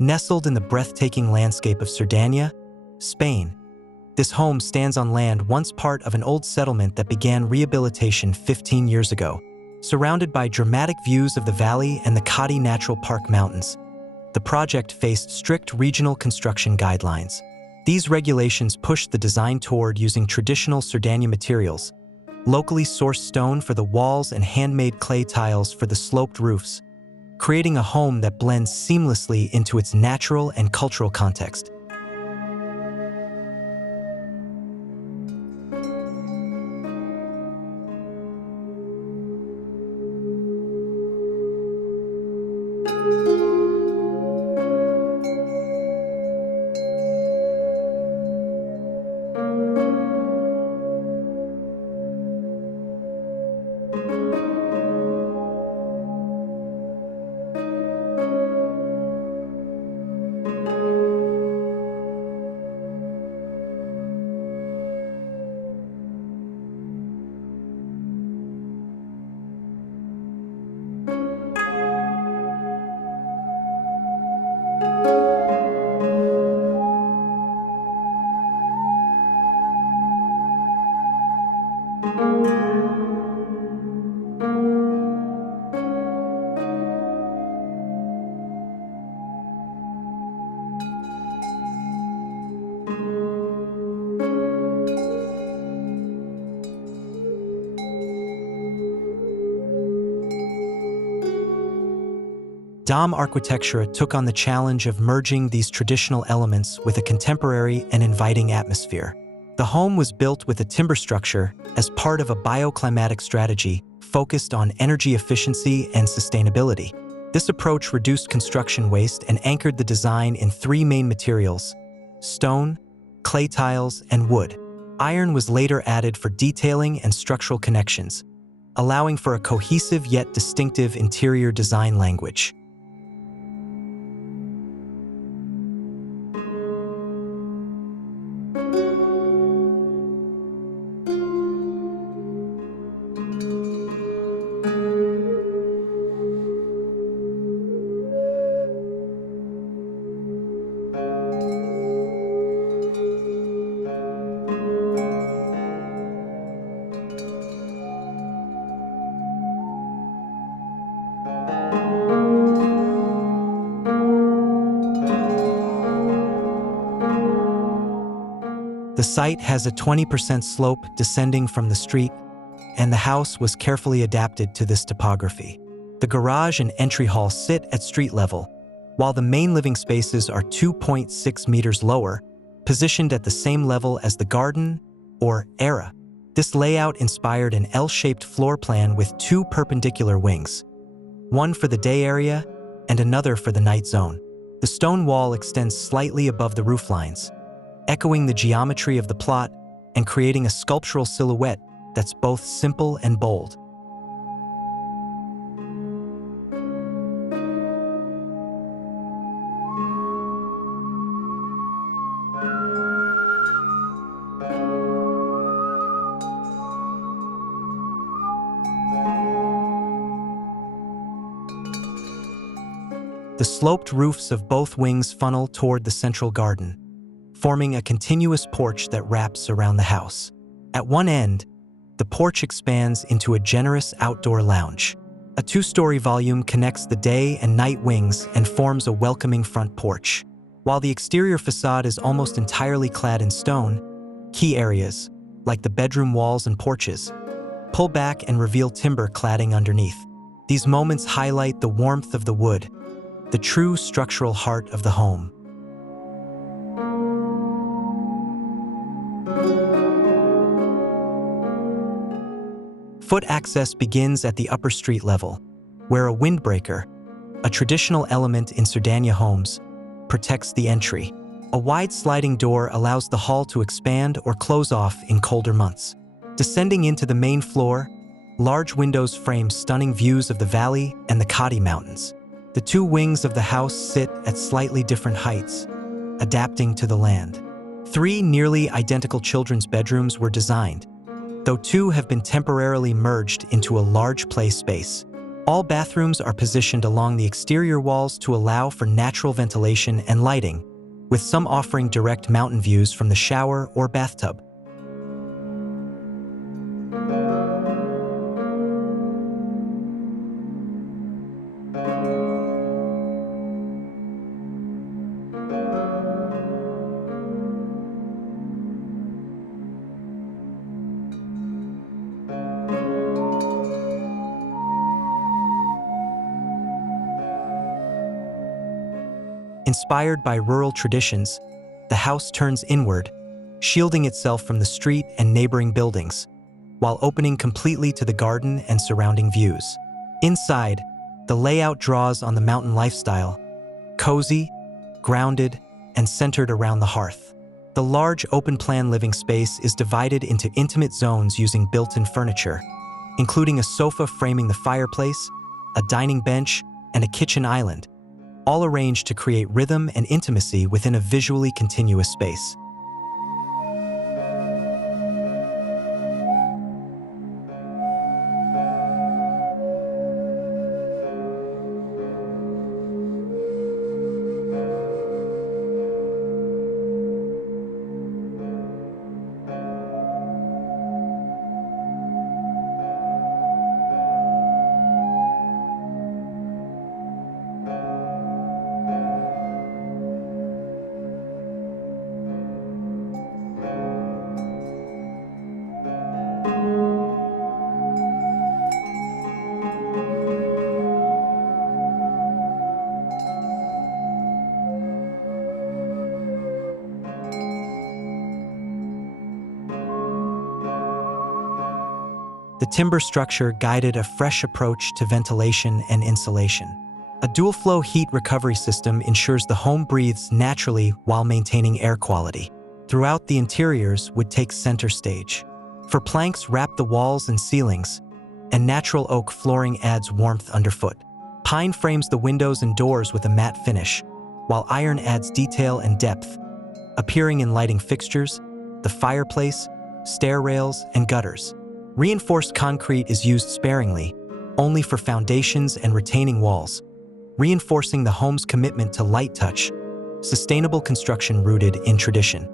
Nestled in the breathtaking landscape of Cerdanya, Spain, this home stands on land once part of an old settlement that began rehabilitation 15 years ago. Surrounded by dramatic views of the valley and the Cati Natural Park mountains, the project faced strict regional construction guidelines. These regulations pushed the design toward using traditional Cerdanya materials, locally sourced stone for the walls and handmade clay tiles for the sloped roofs, creating a home that blends seamlessly into its natural and cultural context. Dom Arquitectura took on the challenge of merging these traditional elements with a contemporary and inviting atmosphere. The home was built with a timber structure as part of a bioclimatic strategy focused on energy efficiency and sustainability. This approach reduced construction waste and anchored the design in three main materials: stone, clay tiles, and wood. Iron was later added for detailing and structural connections, allowing for a cohesive yet distinctive interior design language. The site has a 20% slope descending from the street, and the house was carefully adapted to this topography. The garage and entry hall sit at street level, while the main living spaces are 2.6 meters lower, positioned at the same level as the garden, or era. This layout inspired an L-shaped floor plan with two perpendicular wings, one for the day area and another for the night zone. The stone wall extends slightly above the roof lines, echoing the geometry of the plot and creating a sculptural silhouette that's both simple and bold. The sloped roofs of both wings funnel toward the central garden, forming a continuous porch that wraps around the house. At one end, the porch expands into a generous outdoor lounge. A two-story volume connects the day and night wings and forms a welcoming front porch. While the exterior facade is almost entirely clad in stone, key areas, like the bedroom walls and porches, pull back and reveal timber cladding underneath. These moments highlight the warmth of the wood, the true structural heart of the home. Foot access begins at the upper street level, where a windbreaker, a traditional element in Cerdanya homes, protects the entry. A wide sliding door allows the hall to expand or close off in colder months. Descending into the main floor, large windows frame stunning views of the valley and the Cati Mountains. The two wings of the house sit at slightly different heights, adapting to the land. Three nearly identical children's bedrooms were designed, though two have been temporarily merged into a large play space. All bathrooms are positioned along the exterior walls to allow for natural ventilation and lighting, with some offering direct mountain views from the shower or bathtub. Inspired by rural traditions, the house turns inward, shielding itself from the street and neighboring buildings, while opening completely to the garden and surrounding views. Inside, the layout draws on the mountain lifestyle, cozy, grounded, and centered around the hearth. The large open-plan living space is divided into intimate zones using built-in furniture, including a sofa framing the fireplace, a dining bench, and a kitchen island, all arranged to create rhythm and intimacy within a visually continuous space. The timber structure guided a fresh approach to ventilation and insulation. A dual-flow heat recovery system ensures the home breathes naturally while maintaining air quality. Throughout, the interiors would take center stage. For planks wrap the walls and ceilings, and natural oak flooring adds warmth underfoot. Pine frames the windows and doors with a matte finish, while iron adds detail and depth, appearing in lighting fixtures, the fireplace, stair rails, and gutters. Reinforced concrete is used sparingly, only for foundations and retaining walls, reinforcing the home's commitment to light touch, sustainable construction rooted in tradition.